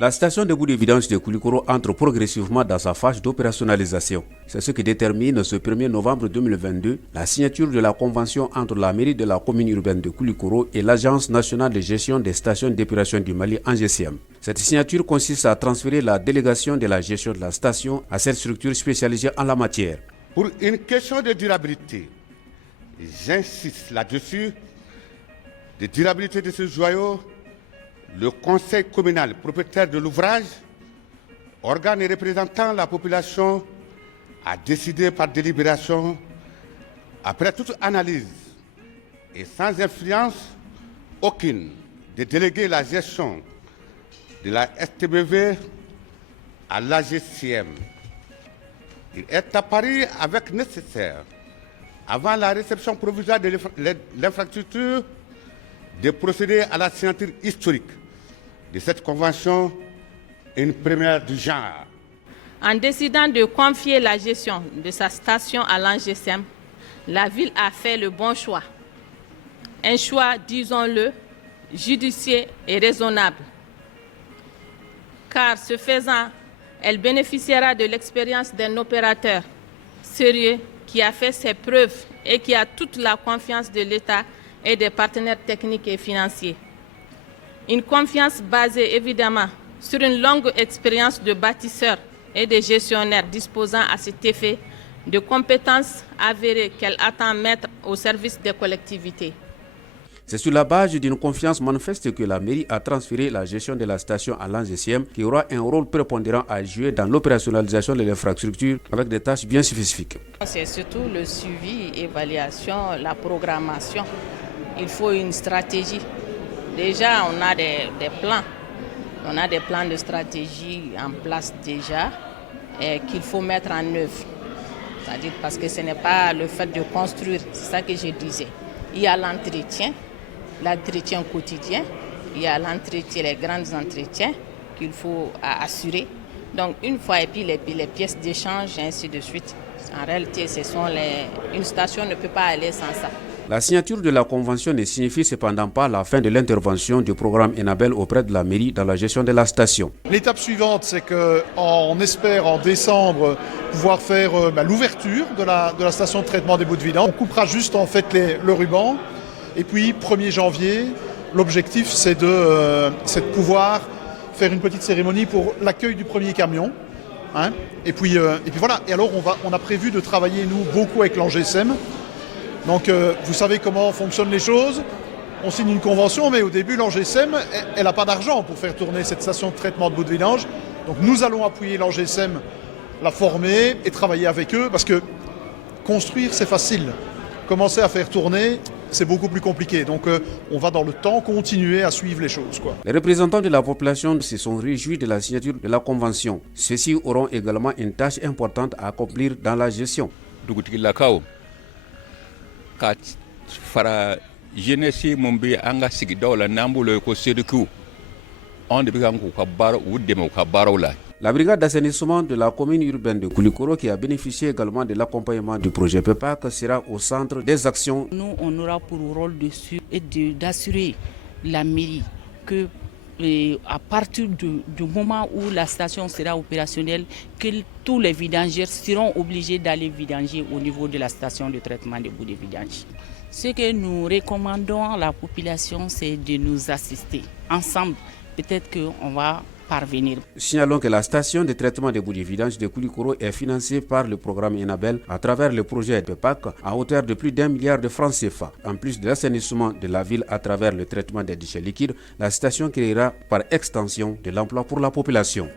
La station de bout de vidange de Koulikoro entre progressivement dans sa phase d'opérationnalisation. C'est ce qui détermine ce 1er novembre 2022 la signature de la convention entre la mairie de la commune urbaine de Koulikoro et l'Agence nationale de gestion des stations d'épuration du Mali, ANGCM. Cette signature consiste à transférer la délégation de la gestion de la station à cette structure spécialisée en la matière. Pour une question de durabilité, j'insiste là-dessus, de durabilité de ce joyau, le conseil communal propriétaire de l'ouvrage, organe et représentant la population, a décidé par délibération, après toute analyse et sans influence aucune, de déléguer la gestion de la STBV à l'AGCM. Il est apparu avec nécessaire, avant la réception provisoire de l'infrastructure, de procéder à la signature historique de cette convention, une première du genre. En décidant de confier la gestion de sa station à l'ANGCM, la ville a fait le bon choix. Un choix, disons-le, judicieux et raisonnable. Car ce faisant, elle bénéficiera de l'expérience d'un opérateur sérieux qui a fait ses preuves et qui a toute la confiance de l'État et des partenaires techniques et financiers. Une confiance basée évidemment sur une longue expérience de bâtisseurs et de gestionnaires disposant à cet effet de compétences avérées qu'elle attend mettre au service des collectivités. C'est sur la base d'une confiance manifeste que la mairie a transféré la gestion de la station à l'ANGCM qui aura un rôle prépondérant à jouer dans l'opérationnalisation de l'infrastructure avec des tâches bien spécifiques. C'est surtout le suivi, l'évaluation, la programmation. Il faut une stratégie. Déjà, on a des plans. On a des plans de stratégie en place déjà qu'il faut mettre en œuvre. C'est-à-dire parce que ce n'est pas le fait de construire, c'est ça que je disais. Il y a l'entretien quotidien, il y a l'entretien, les grands entretiens qu'il faut assurer. Donc une fois et puis les pièces d'échange et ainsi de suite. En réalité, une station ne peut pas aller sans ça. La signature de la convention ne signifie cependant pas la fin de l'intervention du programme Enabel auprès de la mairie dans la gestion de la station. L'étape suivante, c'est qu'on espère en décembre pouvoir faire l'ouverture de la station de traitement des boues de vidange. On coupera juste en fait le ruban et puis 1er janvier, l'objectif c'est de pouvoir faire une petite cérémonie pour l'accueil du premier camion. Hein, et puis voilà. Et alors on a prévu de travailler nous beaucoup avec l'ANGCM. Donc vous savez comment fonctionnent les choses. On signe une convention, mais au début l'ANGCM, elle n'a pas d'argent pour faire tourner cette station de traitement de boues de vidange. Donc nous allons appuyer l'ANGCM, la former et travailler avec eux, parce que construire c'est facile. Commencer à faire tourner, c'est beaucoup plus compliqué. Donc on va dans le temps continuer à suivre les choses, quoi. Les représentants de la population se sont réjouis de la signature de la convention. Ceux-ci auront également une tâche importante à accomplir dans la gestion. Ka fara jeunesse mun be an ga sigidaw la nambulo ko seduku on de bigan ko baro ou demo ka baro la. La brigade d'assainissement de la commune urbaine de Koulikoro, qui a bénéficié également de l'accompagnement du projet PEPAC, sera au centre des actions. Nous, on aura pour rôle d'assurer la mairie que à partir du moment où la station sera opérationnelle, que tous les vidangeurs seront obligés d'aller vidanger au niveau de la station de traitement des boues de vidange. Ce que nous recommandons à la population, c'est de nous assister. Ensemble, peut-être qu'on va parvenir. Signalons que la station de traitement des boues de vidange de Koulikoro est financée par le programme Enabel à travers le projet PEPAC à hauteur de plus d'1 milliard de francs CFA. En plus de l'assainissement de la ville à travers le traitement des déchets liquides, la station créera par extension de l'emploi pour la population.